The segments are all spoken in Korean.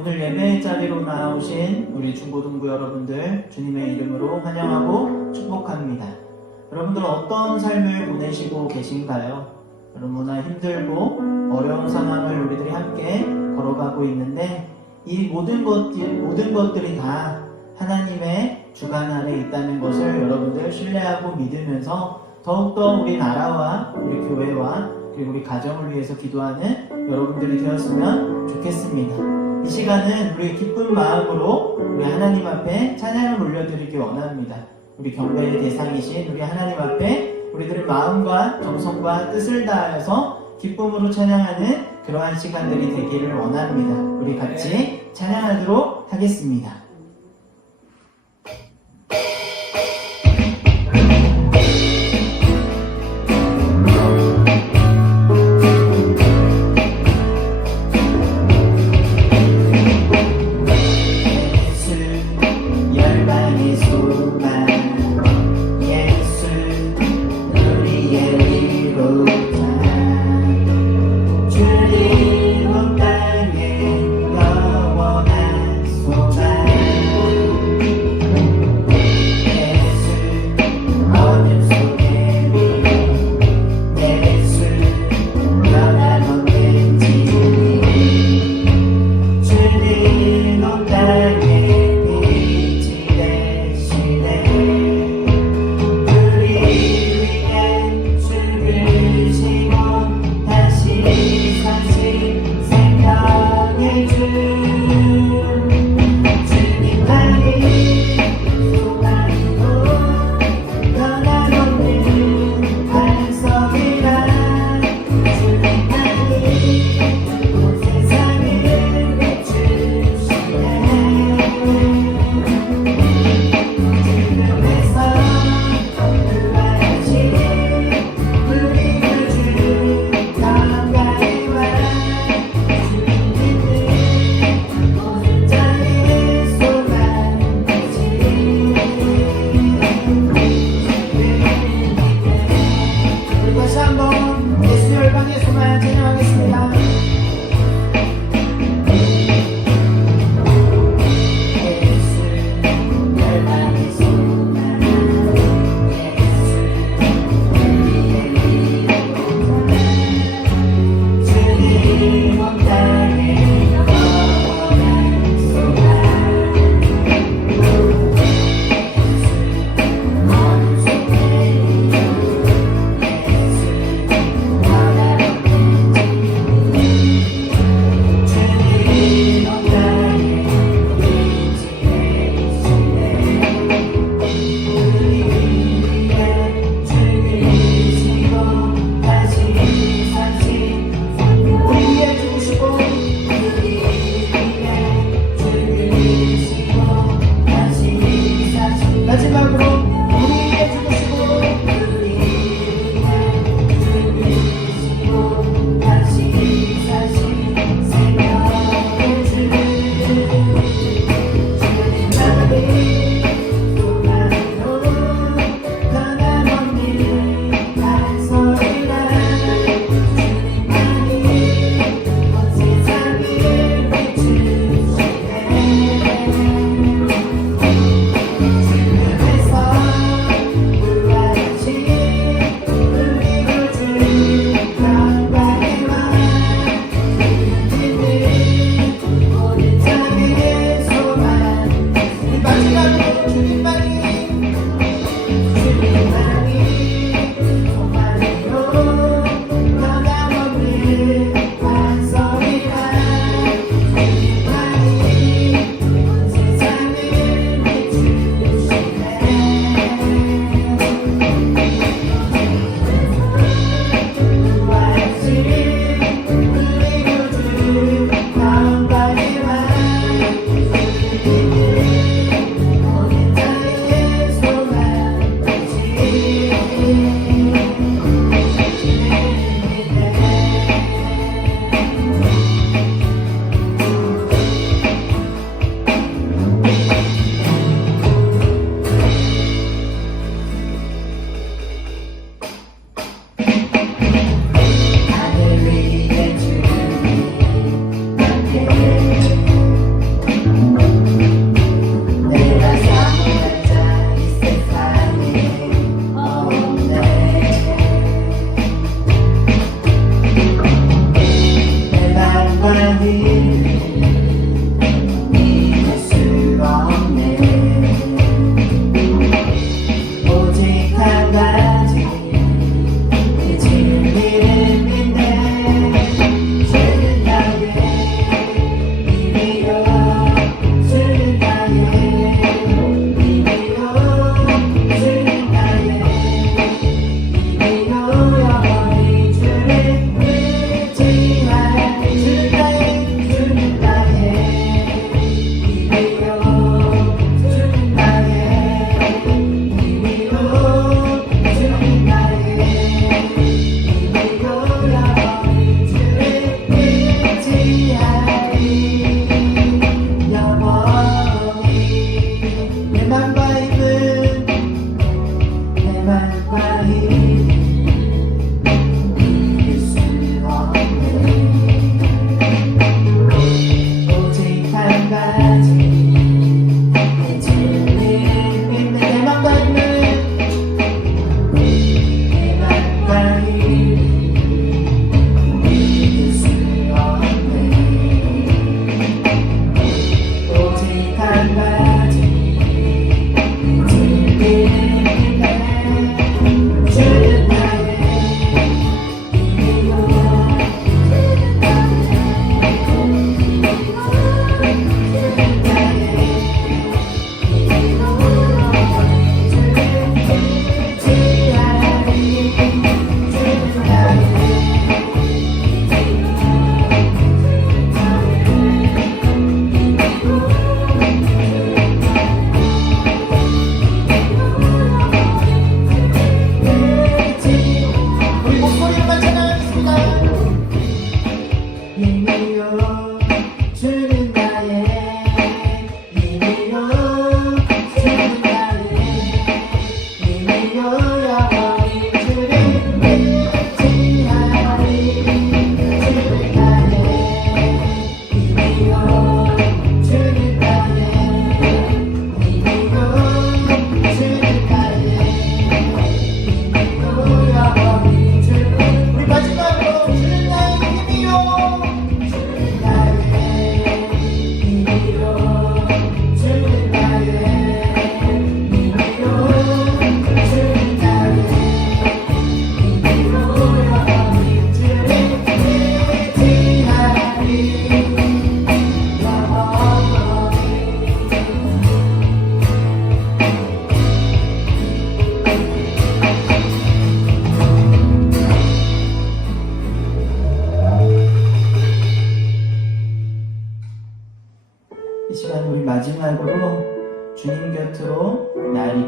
오늘 예배 자리로 나오신 우리 중고등부 여러분들 주님의 이름으로 환영하고 축복합니다. 여러분들 어떤 삶을 보내시고 계신가요? 너무나 힘들고 어려운 상황을 우리들이 함께 걸어가고 있는데 이 모든 것들이 다 하나님의 주관 아래 있다는 것을 여러분들 신뢰하고 믿으면서 더욱더 우리 나라와 우리 교회와 그리고 우리 가정을 위해서 기도하는 여러분들이 되었으면 좋겠습니다. 이 시간은 우리 기쁜 마음으로 우리 하나님 앞에 찬양을 올려드리기 원합니다. 우리 경배의 대상이신 우리 하나님 앞에 우리들의 마음과 정성과 뜻을 다하여서 기쁨으로 찬양하는 그러한 시간들이 되기를 원합니다. 우리 같이 찬양하도록 하겠습니다. 주님 온 땅에 영원한 소망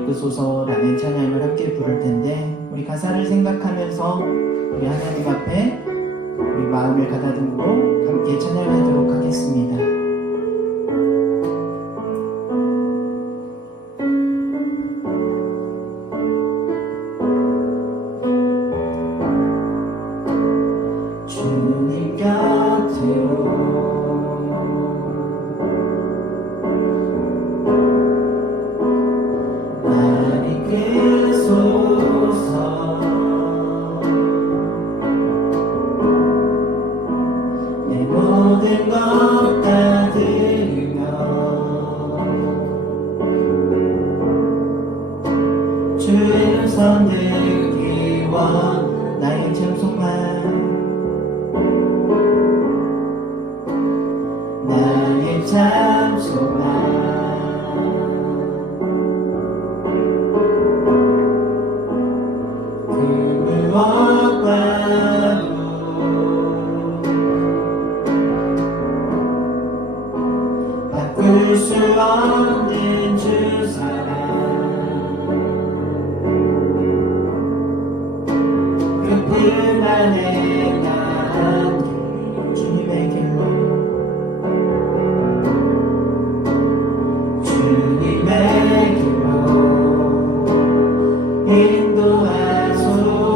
이끄소서라는 찬양을 함께 부를 텐데 우리 가사를 생각하면서 우리 하나님 앞에 우리 마음을 가다듬고 함께 찬양하도록 하겠습니다. 주님 곁으로 내 모든 것 다 드리며 주의 손 들기 원 나의 찬송만 나의 찬송만 바꿀 수 없는 주 사랑 그뿐 안에 난 주님의 길로 주님의 길로 인도하소서.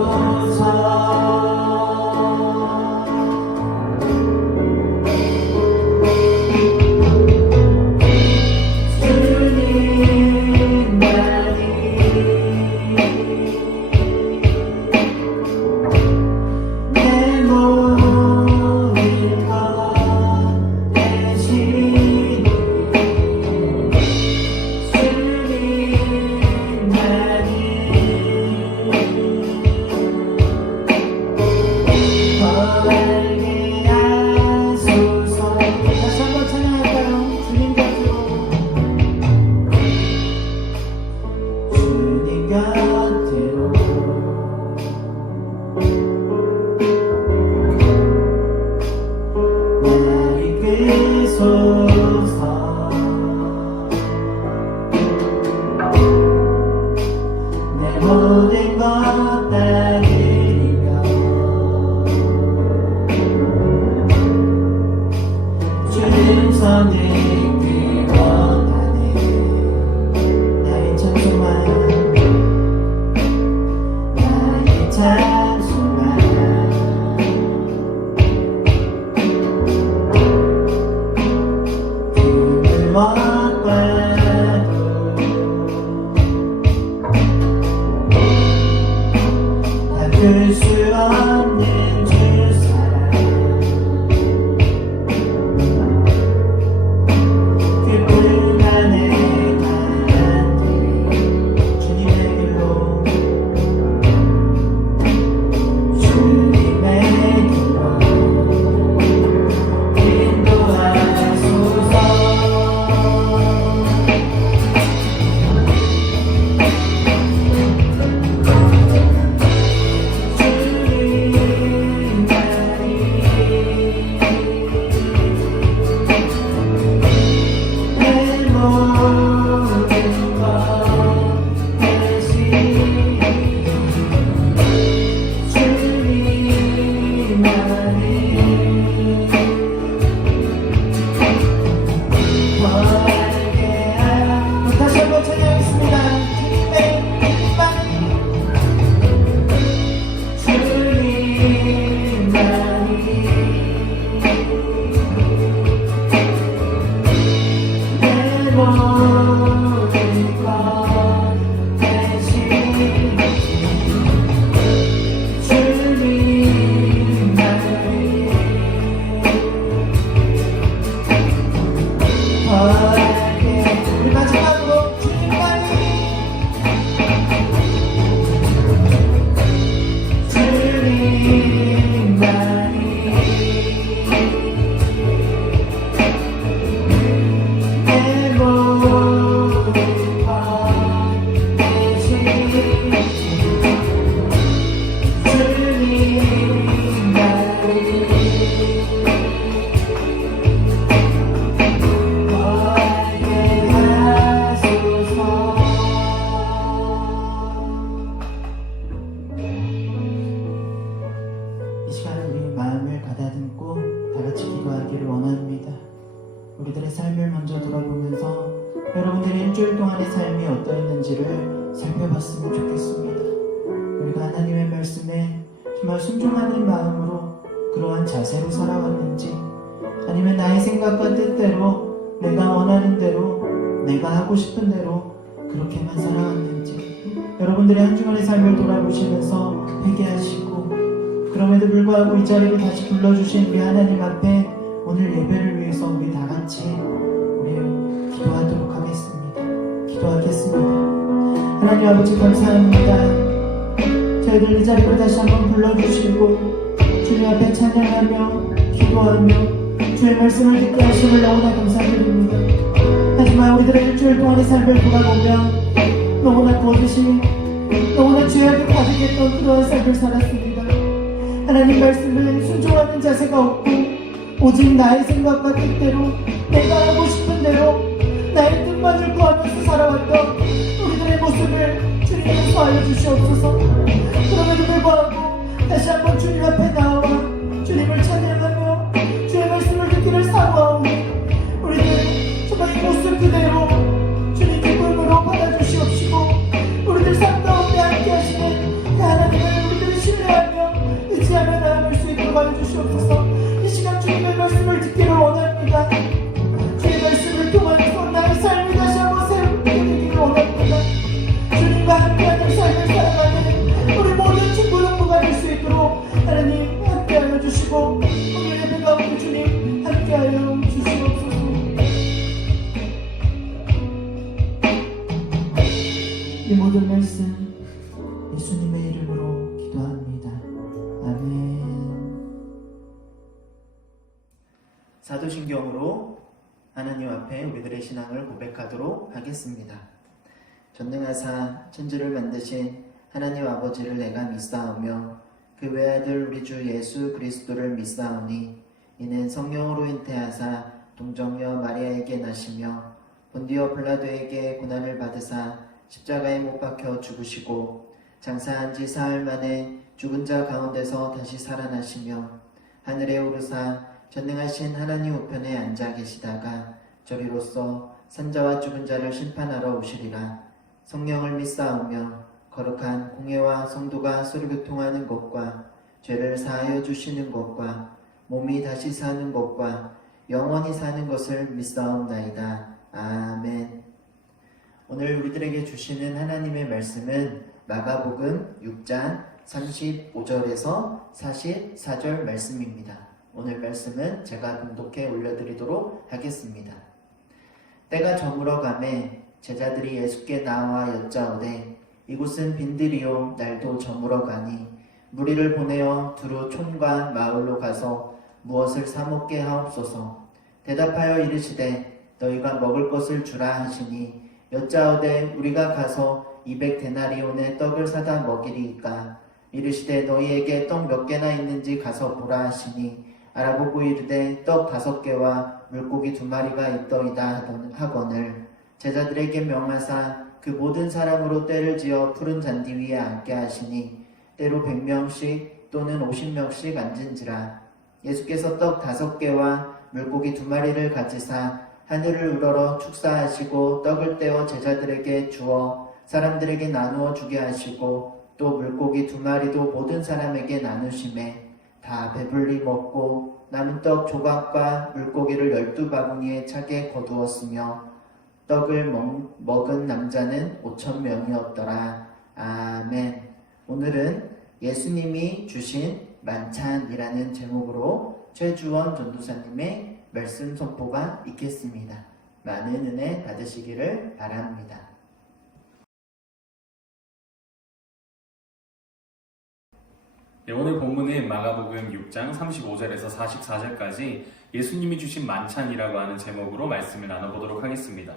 모든 것 다 드리며 주님 손 들기 원하네 나의 찬송만 나의 찬송만 그물 먹과도 바꿀 수 없는 주 사랑 그뿐 안에 난 주님의 길로 주님의 길로 인도하소서. 주님 있는지를 살펴봤으면 좋겠습니다. 우리가 하나님의 말씀에 정말 순종하는 마음으로 그러한 자세로 살아왔는지, 아니면 나의 생각과 뜻대로 내가 원하는 대로 내가 하고 싶은 대로 그렇게만 살아왔는지, 여러분들의 한 주간의 삶을 돌아보시면서 회개하시고, 그럼에도 불구하고 이 자리로 다시 불러주신 우리 하나님 앞에 오늘 예배를 위해서 우리 다 같이 우리 기도하도록 하겠습니다. 기도하겠습니다. 하나님 아버지 감사합니다. 저희들 이 자리로 다시 한번 불러주시고 주님 앞에 찬양하며 기도하며 주의 말씀을 듣게 하심을 너무나 감사드립니다. 하지만 우리들의 일주일 동안의 삶을 돌아보면 너무나 거짓이, 너무나 죄악이 가득했던 그러한 삶을 살았습니다. 하나님 말씀을 순종하는 자세가 없고 오직 나의 생각과 뜻대로 내가 하고 싶은 대로 나의 뜻만을 구하면서 살아왔던 우리들의 모습을 주님 용서하여 주시옵소서. 그럼에도 불구하고 다시 한번 주님 앞에 나와 주님을 찬양하며 주의 말씀을 듣기를 사모하오니 우리들 정말 이 모습 그대로 주님 기쁨으로 받아주시옵시고 우리들 삶 가운데 함께 하시는 그 하나님을 우리들이 신뢰하며 의지하며 나아갈 수 있도록 하여 주시옵소서. 이 시간 주님의 말씀을 듣기를 원합니다. 주의 말씀을 통하여서 나의 삶이 다시 한번 새롭게 되기를 원합니다. 주님과 함께하는 삶을 살아가는 우리 모든 친구동무가 될 수 있도록 하나님 함께하여 주시고 오늘 예배 가운데 주님 함께하여 주시옵소서. 이 모든 말씀 예수님의 이름으로 기도합니다. 아멘. 사도신경으로 하나님 앞에 우리들의 신앙을 고백하도록 하겠습니다. 전능하사 천지를 만드신 하나님 아버지를 내가 믿사오며 그 외아들 우리 주 예수 그리스도를 믿사오니 이는 성령으로 잉태하사 동정녀 마리아에게 나시며 본디오 빌라도에게 고난을 받으사 십자가에 못 박혀 죽으시고 장사한 지 사흘 만에 죽은 자 가운데서 다시 살아나시며 하늘에 오르사 전능하신 하나님 우편에 앉아 계시다가 저리로서 산자와 죽은 자를 심판하러 오시리라. 성령을 믿사오며 거룩한 공회와 성도가 서로 교통하는 것과 죄를 사하여 주시는 것과 몸이 다시 사는 것과 영원히 사는 것을 믿사옵나이다. 아멘. 오늘 우리들에게 주시는 하나님의 말씀은 마가복음 6장 35절에서 44절 말씀입니다. 오늘 말씀은 제가 봉독해 올려드리도록 하겠습니다. 때가 저물어 가매 제자들이 예수께 나와 여짜오되 이곳은 빈들이요 날도 저물어 가니 무리를 보내어 두루 촌과 마을로 가서 무엇을 사 먹게 하옵소서. 대답하여 이르시되 너희가 먹을 것을 주라 하시니 여짜오되 우리가 가서 200데나리온의 떡을 사다 먹이리이까. 이르시되 너희에게 떡 몇 개나 있는지 가서 보라 하시니 알아보고 이르되 떡 5개와 물고기 2마리가 있더이다 하거늘 제자들에게 명하사 그 모든 사람으로 때를 지어 푸른 잔디 위에 앉게 하시니 때로 100명씩 또는 50명씩 앉은지라. 예수께서 떡 5개와 물고기 2마리를 가지사 하늘을 우러러 축사하시고 떡을 떼어 제자들에게 주어 사람들에게 나누어 주게 하시고 또 물고기 2마리도 모든 사람에게 나누시매 다 배불리 먹고 남은 떡 조각과 물고기를 12바구니에 차게 거두었으며 떡을 먹은 남자는 5,000명이었더라. 아멘. 오늘은 예수님이 주신 만찬이라는 제목으로 최주원 전도사님의 말씀 선포가 있겠습니다. 많은 은혜 받으시기를 바랍니다. 네, 오늘 본문은 마가복음 6장 35절에서 44절까지 예수님이 주신 만찬이라고 하는 제목으로 말씀을 나눠보도록 하겠습니다.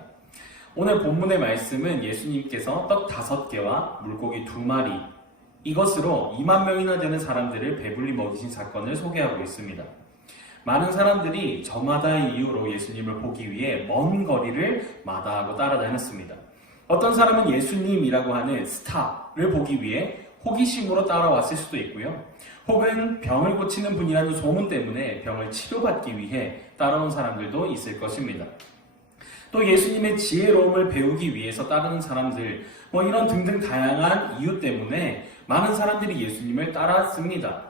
오늘 본문의 말씀은 예수님께서 떡 5개와 물고기 2마리 이것으로 2만 명이나 되는 사람들을 배불리 먹이신 사건을 소개하고 있습니다. 많은 사람들이 저마다의 이유로 예수님을 보기 위해 먼 거리를 마다하고 따라다녔습니다. 어떤 사람은 예수님이라고 하는 스타를 보기 위해 호기심으로 따라왔을 수도 있고요. 혹은 병을 고치는 분이라는 소문 때문에 병을 치료받기 위해 따라온 사람들도 있을 것입니다. 또 예수님의 지혜로움을 배우기 위해서 따르는 사람들, 이런 등등 다양한 이유 때문에 많은 사람들이 예수님을 따랐습니다.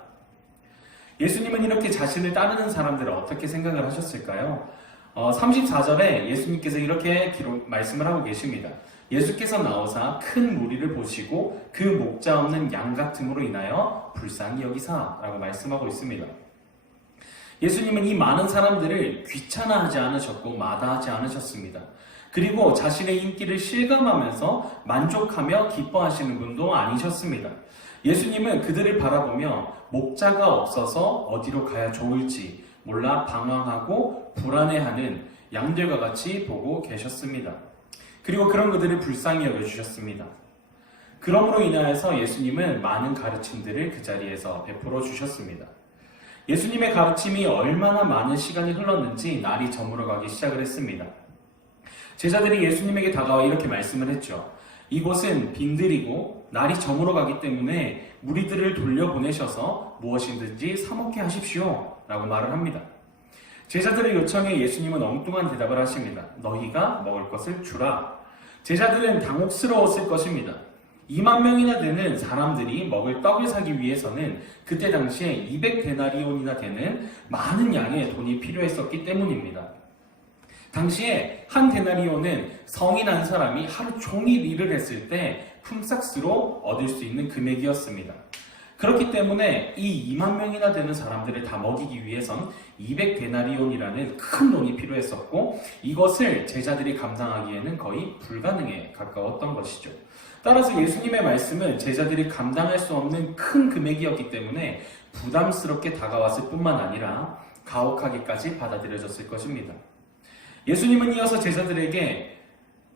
예수님은 이렇게 자신을 따르는 목사님들을 어떻게 생각을 하셨을까요? 34절에 예수님께서 이렇게 말씀을 하고 계십니다. 예수께서 나오사 큰 무리를 보시고 그 목자 없는 양 같음으로 인하여 불쌍히 여기사 라고 말씀하고 있습니다. 예수님은 이 많은 사람들을 귀찮아하지 않으셨고 마다하지 않으셨습니다. 그리고 자신의 인기를 실감하면서 만족하며 기뻐하시는 분도 아니셨습니다. 예수님은 그들을 바라보며 목자가 없어서 어디로 가야 좋을지 몰라 방황하고 불안해하는 양들과 같이 보고 계셨습니다. 그리고 그런 그들을 불쌍히 여겨주셨습니다. 그러므로 인하여서 예수님은 많은 가르침들을 그 자리에서 베풀어 주셨습니다. 예수님의 가르침이 얼마나 많은 시간이 흘렀는지 날이 저물어가기 시작을 했습니다. 제자들이 예수님에게 다가와 이렇게 말씀을 했죠. 이곳은 빈들이고 날이 저물어가기 때문에 무리들을 돌려보내셔서 무엇이든지 사먹게 하십시오 라고 말을 합니다. 제자들의 요청에 예수님은 엉뚱한 대답을 하십니다. 너희가 먹을 것을 주라. 제자들은 당혹스러웠을 것입니다. 2만 명이나 되는 사람들이 먹을 떡을 사기 위해서는 그때 당시에 200데나리온이나 되는 많은 양의 돈이 필요했었기 때문입니다. 당시에 한 데나리온은 성인 한 사람이 하루 종일 일을 했을 때 품삯으로 얻을 수 있는 금액이었습니다. 그렇기 때문에 이 2만 명이나 되는 사람들을 다 먹이기 위해선 200데나리온이라는 큰 돈이 필요했었고 이것을 제자들이 감당하기에는 거의 불가능에 가까웠던 것이죠. 따라서 예수님의 말씀은 제자들이 감당할 수 없는 큰 금액이었기 때문에 부담스럽게 다가왔을 뿐만 아니라 가혹하게까지 받아들여졌을 것입니다. 예수님은 이어서 제자들에게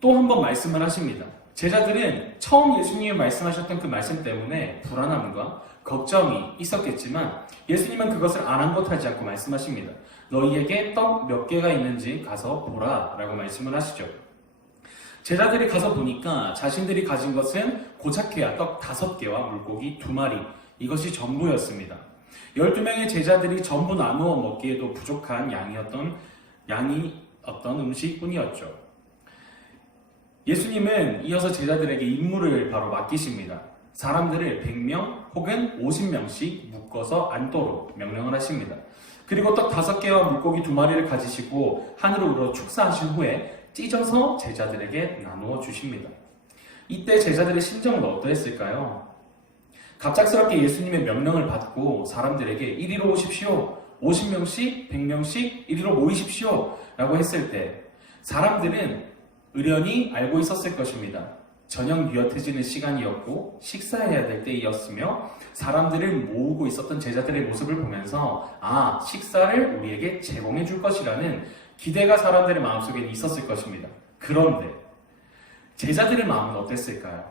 또 한 번 말씀을 하십니다. 제자들은 처음 예수님이 말씀하셨던 그 말씀 때문에 불안함과 걱정이 있었겠지만 예수님은 그것을 아랑곳하지 않고 말씀하십니다. 너희에게 떡 몇 개가 있는지 가서 보라 라고 말씀을 하시죠. 제자들이 가서 보니까 자신들이 가진 것은 고작해야 떡 5개와 물고기 2마리, 이것이 전부였습니다. 12명의 제자들이 전부 나누어 먹기에도 부족한 양이 어떤 음식뿐이었죠. 예수님은 이어서 제자들에게 임무를 바로 맡기십니다. 사람들을 100명 혹은 50명씩 묶어서 앉도록 명령을 하십니다. 그리고 떡 5개와 물고기 2마리를 가지시고 하늘을 우러 축사하신 후에 찢어서 제자들에게 나누어 주십니다. 이때 제자들의 심정은 어떠했을까요? 갑작스럽게 예수님의 명령을 받고 사람들에게 이리로 오십시오. 50명씩, 100명씩 이리로 모이십시오. 라고 했을 때 사람들은 의련히 알고 있었을 것입니다. 저녁뉘어트지는 시간이었고 식사해야 될 때이었으며 사람들을 모으고 있었던 제자들의 모습을 보면서 식사를 우리에게 제공해 줄 것이라는 기대가 사람들의 마음속에 있었을 것입니다. 그런데 제자들의 마음은 어땠을까요?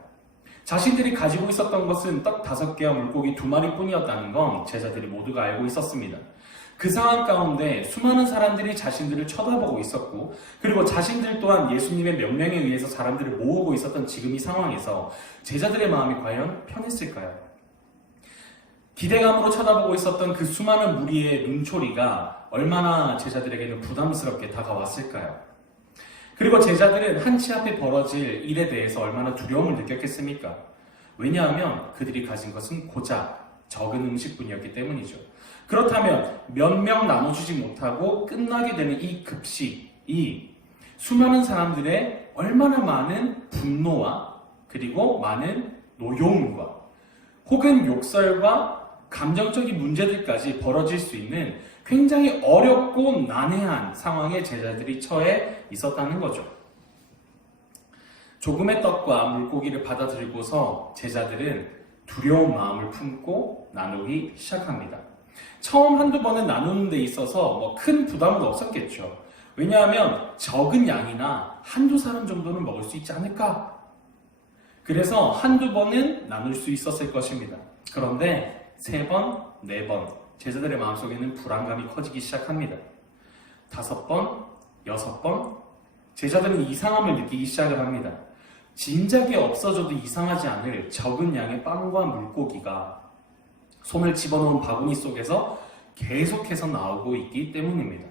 자신들이 가지고 있었던 것은 떡 5개와 물고기 2마리 뿐이었다는 건 제자들이 모두가 알고 있었습니다. 그 상황 가운데 수많은 사람들이 자신들을 쳐다보고 있었고 그리고 자신들 또한 예수님의 명령에 의해서 사람들을 모으고 있었던 지금 이 상황에서 제자들의 마음이 과연 편했을까요? 기대감으로 쳐다보고 있었던 그 수많은 무리의 눈초리가 얼마나 제자들에게는 부담스럽게 다가왔을까요? 그리고 제자들은 한치 앞에 벌어질 일에 대해서 얼마나 두려움을 느꼈겠습니까? 왜냐하면 그들이 가진 것은 고작 적은 음식뿐이었기 때문이죠. 그렇다면 몇 명 나눠주지 못하고 끝나게 되는 이 급식이 수많은 사람들의 얼마나 많은 분노와 그리고 많은 노여움과 혹은 욕설과 감정적인 문제들까지 벌어질 수 있는 굉장히 어렵고 난해한 상황에 제자들이 처해 있었다는 거죠. 조금의 떡과 물고기를 받아들이고서 제자들은 두려운 마음을 품고 나누기 시작합니다. 처음 한두 번은 나누는 데 있어서 큰 부담은 없었겠죠. 왜냐하면 적은 양이나 한두 사람 정도는 먹을 수 있지 않을까? 그래서 한두 번은 나눌 수 있었을 것입니다. 그런데 3번, 4번 제자들의 마음속에는 불안감이 커지기 시작합니다. 5번, 6번 제자들은 이상함을 느끼기 시작을 합니다. 진작에 없어져도 이상하지 않을 적은 양의 빵과 물고기가 손을 집어넣은 바구니 속에서 계속해서 나오고 있기 때문입니다.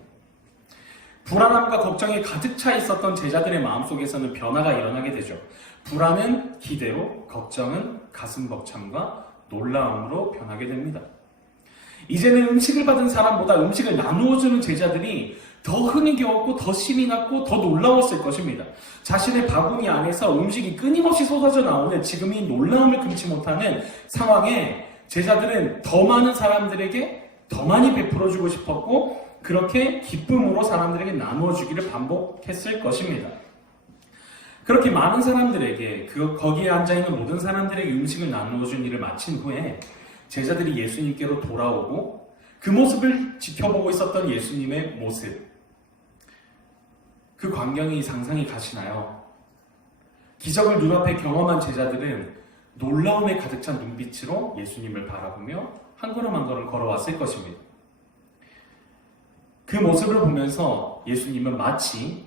불안함과 걱정이 가득 차 있었던 제자들의 마음속에서는 변화가 일어나게 되죠. 불안은 기대로, 걱정은 가슴 벅참과 놀라움으로 변하게 됩니다. 이제는 음식을 받은 사람보다 음식을 나누어주는 제자들이 더 흥이 겨웠고 더 신이 났고 더 놀라웠을 것입니다. 자신의 바구니 안에서 음식이 끊임없이 쏟아져 나오는 지금 이 놀라움을 금치 못하는 상황에 제자들은 더 많은 사람들에게 더 많이 베풀어주고 싶었고 그렇게 기쁨으로 사람들에게 나누어주기를 반복했을 것입니다. 그렇게 많은 사람들에게 거기에 앉아있는 모든 사람들에게 음식을 나누어준 일을 마친 후에 제자들이 예수님께로 돌아오고 그 모습을 지켜보고 있었던 예수님의 모습, 그 광경이 상상이 가시나요? 기적을 눈앞에 경험한 제자들은 놀라움에 가득 찬 눈빛으로 예수님을 바라보며 한 걸음 한 걸음 걸어왔을 것입니다. 그 모습을 보면서 예수님은 마치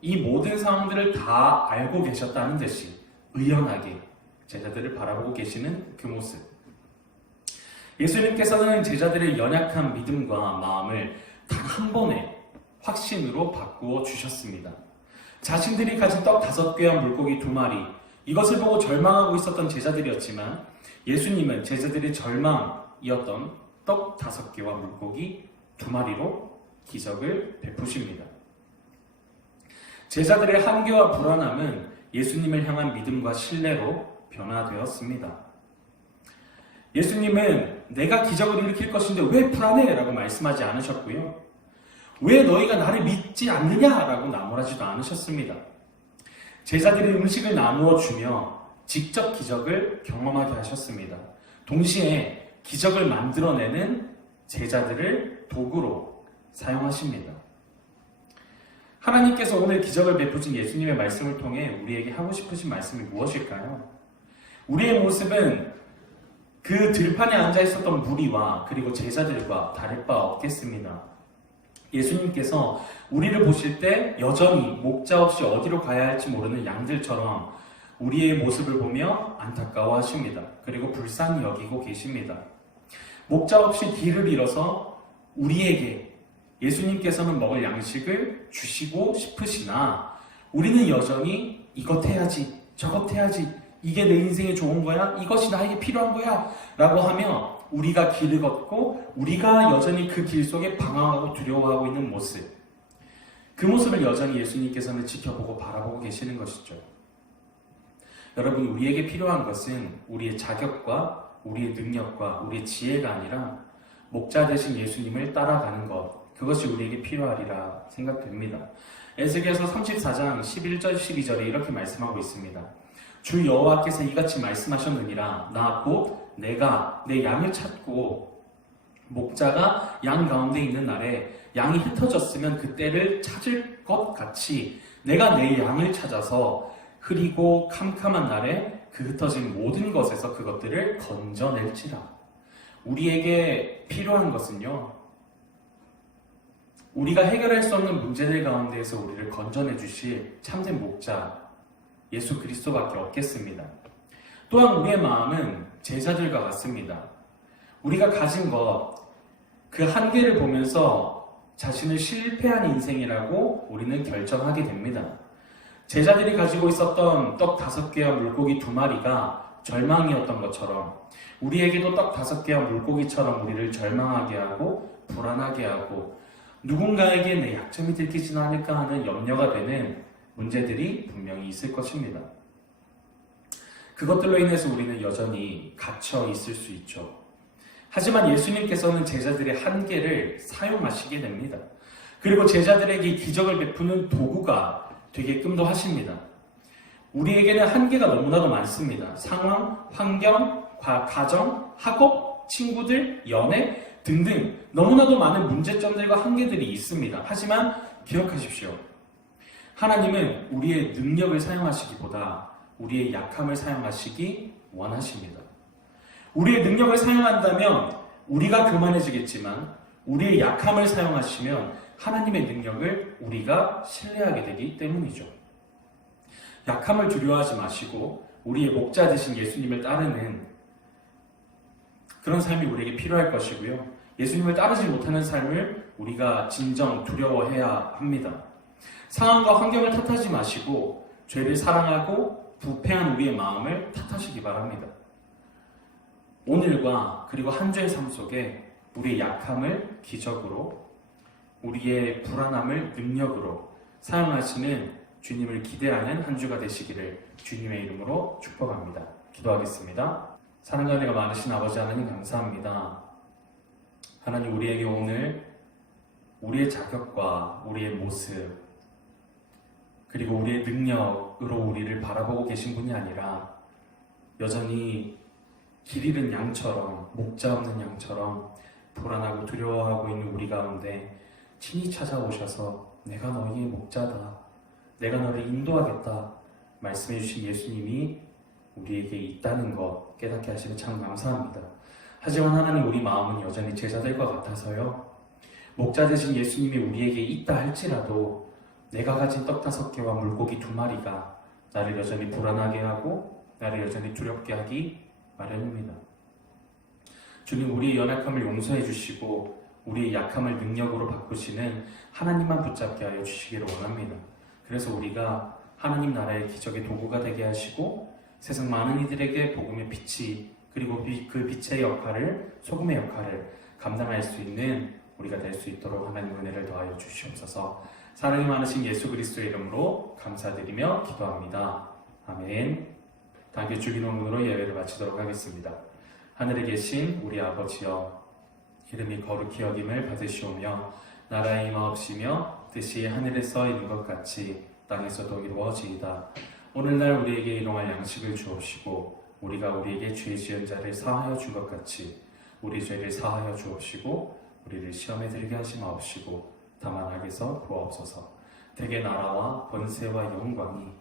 이 모든 상황들을 다 알고 계셨다는 듯이 의연하게 제자들을 바라보고 계시는 그 모습. 예수님께서는 제자들의 연약한 믿음과 마음을 단 한 번에 확신으로 바꾸어 주셨습니다. 자신들이 가진 떡 5개와 물고기 2마리, 이것을 보고 절망하고 있었던 제자들이었지만 예수님은 제자들의 절망이었던 떡 5개와 물고기 2마리로 기적을 베푸십니다. 제자들의 한계와 불안함은 예수님을 향한 믿음과 신뢰로 변화되었습니다. 예수님은 내가 기적을 일으킬 것인데 왜 불안해? 라고 말씀하지 않으셨고요. 왜 너희가 나를 믿지 않느냐? 라고 나무라지도 않으셨습니다. 제자들이 음식을 나누어 주며 직접 기적을 경험하게 하셨습니다. 동시에 기적을 만들어내는 제자들을 도구로 사용하십니다. 하나님께서 오늘 기적을 베푸신 예수님의 말씀을 통해 우리에게 하고 싶으신 말씀이 무엇일까요? 우리의 모습은 그 들판에 앉아 있었던 무리와 그리고 제자들과 다를 바 없겠습니다. 예수님께서 우리를 보실 때 여전히 목자 없이 어디로 가야 할지 모르는 양들처럼 우리의 모습을 보며 안타까워하십니다. 그리고 불쌍히 여기고 계십니다. 목자 없이 길을 잃어서 우리에게 예수님께서는 먹을 양식을 주시고 싶으시나 우리는 여전히 이것 해야지, 저것 해야지, 이게 내 인생에 좋은 거야, 이것이 나에게 필요한 거야 라고 하며 우리가 길을 걷고 우리가 여전히 그 길 속에 방황하고 두려워하고 있는 모습, 그 모습을 여전히 예수님께서는 지켜보고 바라보고 계시는 것이죠. 여러분, 우리에게 필요한 것은 우리의 자격과 우리의 능력과 우리의 지혜가 아니라 목자 되신 예수님을 따라가는 것, 그것이 우리에게 필요하리라 생각됩니다. 에스겔서 34장 11절 12절에 이렇게 말씀하고 있습니다. 주 여호와께서 이같이 말씀하셨느니라. 나 곧 내가 내 양을 찾고 목자가 양 가운데 있는 날에 양이 흩어졌으면 그때를 찾을 것 같이 내가 내 양을 찾아서 흐리고 캄캄한 날에 그 흩어진 모든 것에서 그것들을 건져낼지라. 우리에게 필요한 것은요, 우리가 해결할 수 없는 문제들 가운데에서 우리를 건져내 주실 참된 목자 예수 그리스도밖에 없겠습니다. 또한 우리의 마음은 제자들과 같습니다. 우리가 가진 것, 그 한계를 보면서 자신을 실패한 인생이라고 우리는 결정하게 됩니다. 제자들이 가지고 있었던 떡 5개와 물고기 2마리가 절망이었던 것처럼 우리에게도 떡 5개와 물고기처럼 우리를 절망하게 하고 불안하게 하고 누군가에게 내 약점이 들키지는 않을까 하는 염려가 되는 문제들이 분명히 있을 것입니다. 그것들로 인해서 우리는 여전히 갇혀 있을 수 있죠. 하지만 예수님께서는 제자들의 한계를 사용하시게 됩니다. 그리고 제자들에게 기적을 베푸는 도구가 되게끔도 하십니다. 우리에게는 한계가 너무나도 많습니다. 상황, 환경, 가정, 학업, 친구들, 연애 등등 너무나도 많은 문제점들과 한계들이 있습니다. 하지만 기억하십시오. 하나님은 우리의 능력을 사용하시기보다 우리의 약함을 사용하시기 원하십니다. 우리의 능력을 사용한다면 우리가 교만해지겠지만 우리의 약함을 사용하시면 하나님의 능력을 우리가 신뢰하게 되기 때문이죠. 약함을 두려워하지 마시고 우리의 목자 되신 예수님을 따르는 그런 삶이 우리에게 필요할 것이고요. 예수님을 따르지 못하는 삶을 우리가 진정 두려워해야 합니다. 상황과 환경을 탓하지 마시고 죄를 사랑하고 부패한 우리의 마음을 탓하시기 바랍니다. 오늘과 그리고 한 주의 삶 속에 우리의 약함을 기적으로, 우리의 불안함을 능력으로 사용하시는 주님을 기대하는 한 주가 되시기를 주님의 이름으로 축복합니다. 기도하겠습니다. 사랑과 은혜가 많으신 아버지 하나님 감사합니다. 하나님, 우리에게 오늘 우리의 자격과 우리의 모습 그리고 우리의 능력으로 우리를 바라보고 계신 분이 아니라 여전히 길 잃은 양처럼, 목자 없는 양처럼 불안하고 두려워하고 있는 우리 가운데 친히 찾아오셔서 내가 너희의 목자다, 내가 너를 인도하겠다 말씀해 주신 예수님이 우리에게 있다는 것 깨닫게 하시면 참 감사합니다. 하지만 하나님, 우리 마음은 여전히 제자될 것 같아서요, 목자 되신 예수님이 우리에게 있다 할지라도 내가 가진 떡 5개와 물고기 2마리가 나를 여전히 불안하게 하고 나를 여전히 두렵게 하기 마련입니다. 주님, 우리의 연약함을 용서해 주시고 우리의 약함을 능력으로 바꾸시는 하나님만 붙잡게 하여 주시기를 원합니다. 그래서 우리가 하나님 나라의 기적의 도구가 되게 하시고 세상 많은 이들에게 복음의 빛이, 그리고 그 빛의 역할을, 소금의 역할을 감당할 수 있는 우리가 될 수 있도록 하나님 은혜를 더하여 주시옵소서. 사랑이 많으신 예수 그리스도의 이름으로 감사드리며 기도합니다. 아멘. 단기 주기도문으로 예배를 마치도록 하겠습니다. 하늘에 계신 우리 아버지여, 이름이 거룩히 여김을 받으시오며 나라의 임하옵시며 뜻이 하늘에 써 있는 것 같이 땅에서도 이루어지이다. 오늘날 우리에게 일용할 양식을 주옵시고 우리가 우리에게 죄 지은 자를 사하여 준 것 같이 우리 죄를 사하여 주옵시고 우리를 시험에 들게 하지 마옵시고 다만 악에서 구하옵소서. 대개 나라와 권세와 영광이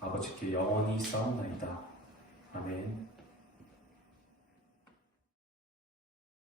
아버지께 영원히 있사옵나이다. 아멘.